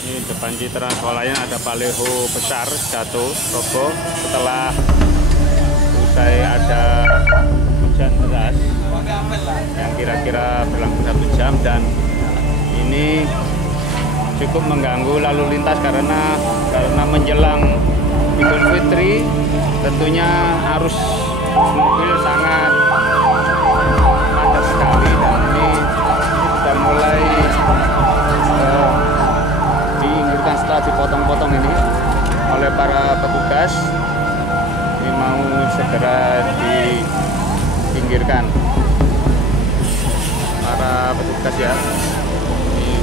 Ini depan Citra sekolahnya ada baliho besar jatuh roboh setelah usai ada hujan deras yang kira-kira berlangsung 1 jam, dan ini cukup mengganggu lalu lintas karena menjelang Idul Fitri tentunya arus mobil sangat padat sekali, dan ini sudah mulai diinginkan setelah dipotong-potong ini oleh para petugas. Ini mau segera dipinggirkan para petugas ya. Ini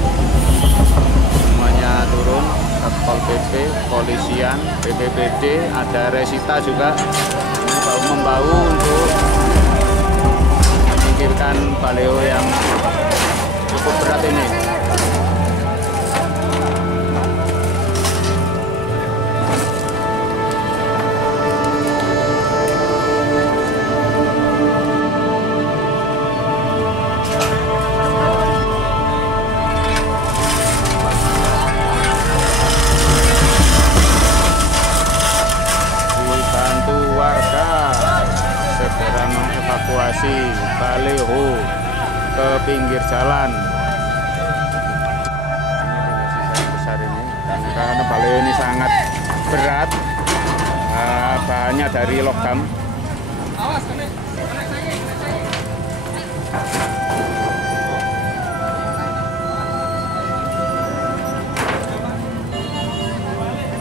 semuanya turun, Satpol PP, polisian, BPBD, ada Resita juga. Ini bahu-membahu untuk menyingkirkan baliho yang cukup berat ini. Evakuasi baliho ke pinggir jalan. Ini dengan sisa besar ini, karena baliho ini sangat berat, bahannya dari logam.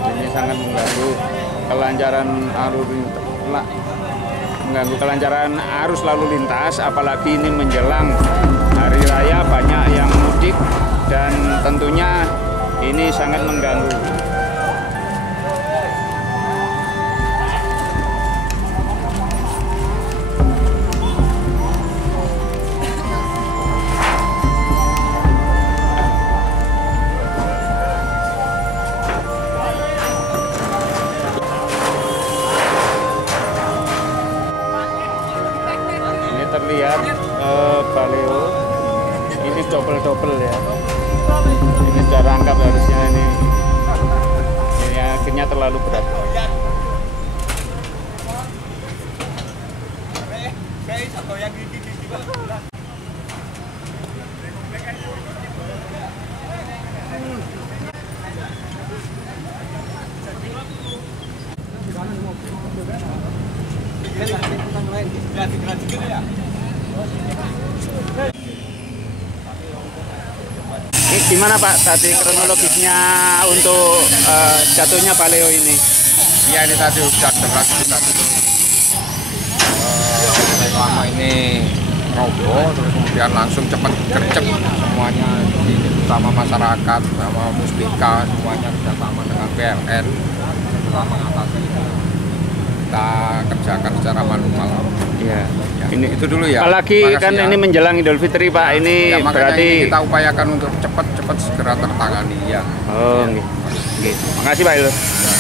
Ini sangat mengganggu kelancaran arus lalu lintas, apalagi ini menjelang hari raya, banyak yang mudik dan tentunya ini sangat mengganggu. double ya. Ini sudah rangkap harusnya ini akhirnya terlalu berat. Ini gimana Pak tadi kronologisnya untuk jatuhnya Valeo ini? Ya ini tadi udah deras kita tuh. Lama ini roboh, terus kemudian langsung cepat gercep semuanya, sama masyarakat, sama Muspika, semuanya kerjasama dengan PLN setelah mengatasi itu. Kita kerjakan secara manual. Ya. Ya, ini itu dulu ya. Apalagi kan ya. Ini menjelang Idul Fitri Pak, ini ya, berarti ini kita upayakan untuk cepat segera tertangani ya. Oh, ya. Gitu. Makasih Pak Ilham. Ya.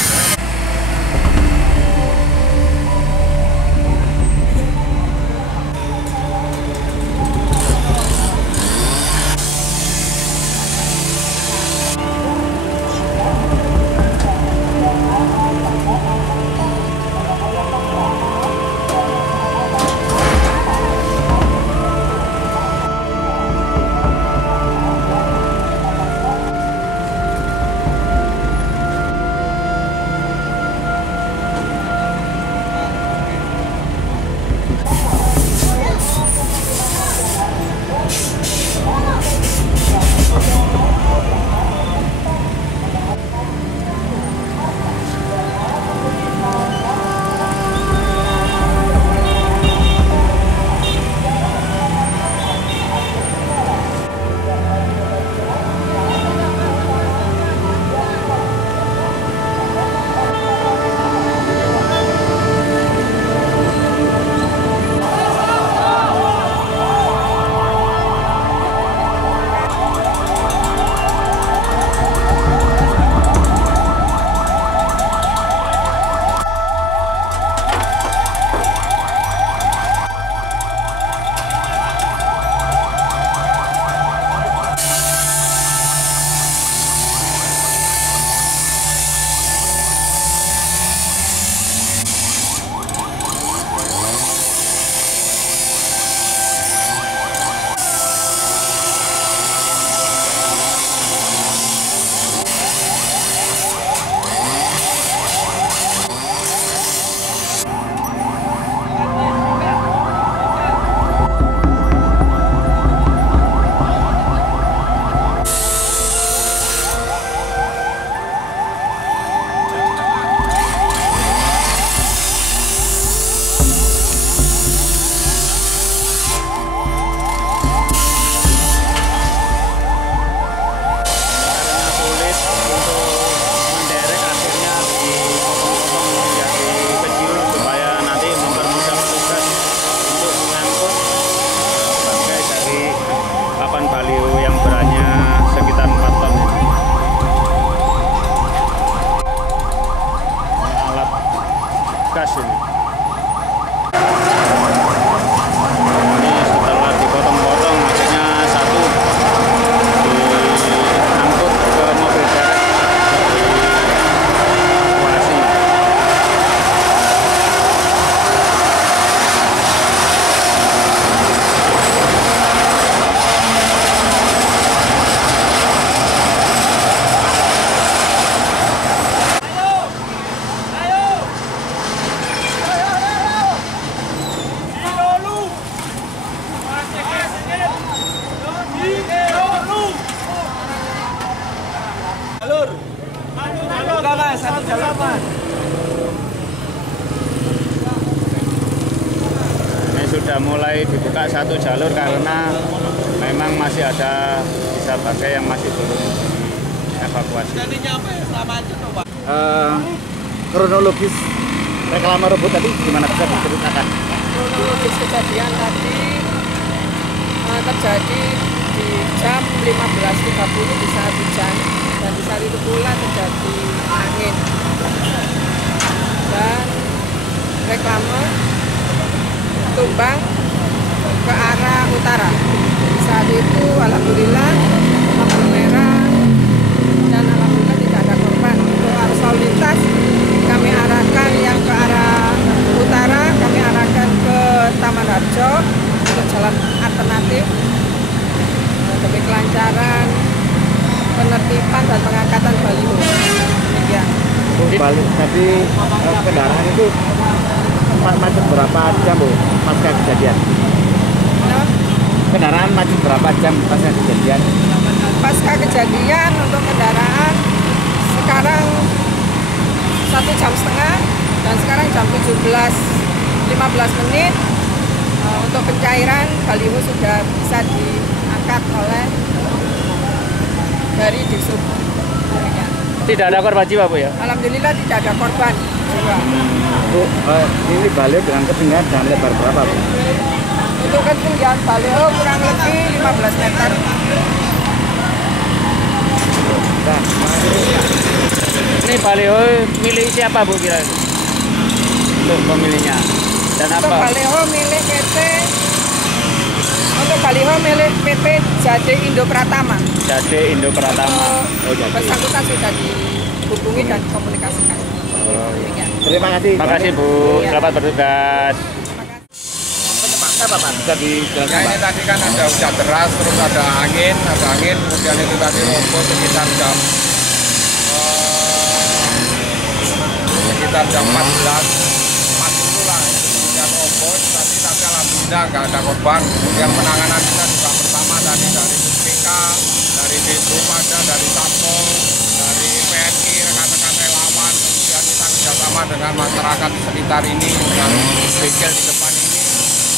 Ini sudah mulai dibuka satu jalur karena memang masih ada bisa pakai yang masih belum evakuasi. Jadinya apa ya selama aja tuh Pak? Kronologis reklama rebut tadi gimana, bisa diceritakan? Kronologis kejadian tadi terjadi di jam 15.30 di saat hujan, dan di saat itu pula terjadi angin dan reklame tumbang ke arah utara. Di saat itu alhamdulillah lampu merah dan alhamdulillah tidak ada korban. Untuk arus lalu lintas kami arahkan yang ke arah utara, kami arahkan ke Taman Harjo untuk jalan alternatif demi kelancaran penertiban dan pengangkatan baliho. Demikian. Balik tadi kendaraan itu macet berapa jam Bu pasca kejadian? Kendaraan macet berapa jam pasca kejadian? Pasca kejadian untuk kendaraan sekarang 1,5 jam dan sekarang jam 17.15 menit. Untuk pencairan baliho sudah bisa diangkat oleh dari Disub. Tidak ada korban jiwa, Bu ya? Alhamdulillah tidak ada korban jiwa. Bu, ini baliho dengan ketinggian dan lebar berapa Bu? Untuk ketinggian baliho kurang lebih 15 meter. Nah, Ini baliho milik siapa, Bu, kira? Untuk pemiliknya. Dan Untuk apa? baliho milik PT PT Jade Indo Pratama. Jade Indo Pratama. Oh, Jade. Bersangkutan sudah dihubungi dan komunikasikan. Demikian. terima kasih. Terima kasih, Bu. Iya. Selamat bertugas. Apa Pak? Bisa dijelaskan Ya, ini Pak? tadi kan ada hujan deras, terus ada angin, kemudian itu tadi roboh sekitar jam 14 lah, itu kemudian roboh tadi, tapi alhamdulillah nggak ada korban. Kemudian penanganan kita juga bersama tadi dari Muspika, dari Disub, ada dari Satpol, dari PNI, rekan-rekan relawan, kemudian kita kerjasama dengan masyarakat di sekitar ini, dengan bengkel di depan ini.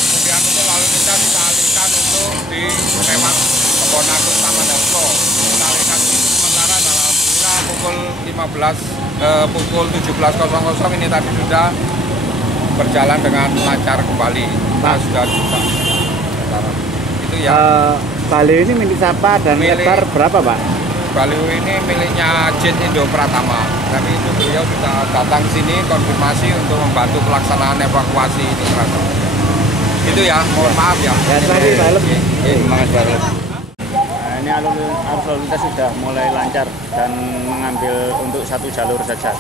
Kemudian untuk lalu lintas kita alihkan untuk di lewat Kebonagung Taman Harjo. Kita alihkan itu sementara dan alhamdulillah pukul 17.00 ini tadi sudah berjalan dengan lancar kembali. Kita sudah bisa. Itu ya. Baliho ini milik siapa dan lebar berapa Pak? Baliho ini miliknya Jade Indo Pratama. Tapi itu beliau sudah datang sini konfirmasi untuk membantu pelaksanaan evakuasi ini. Itu ya, mohon maaf ya. Ya, tadi Pak Lep. Terima kasih, Pak Lep. Nah, ini arus lalu lintas sudah mulai lancar dan mengambil untuk satu jalur saja.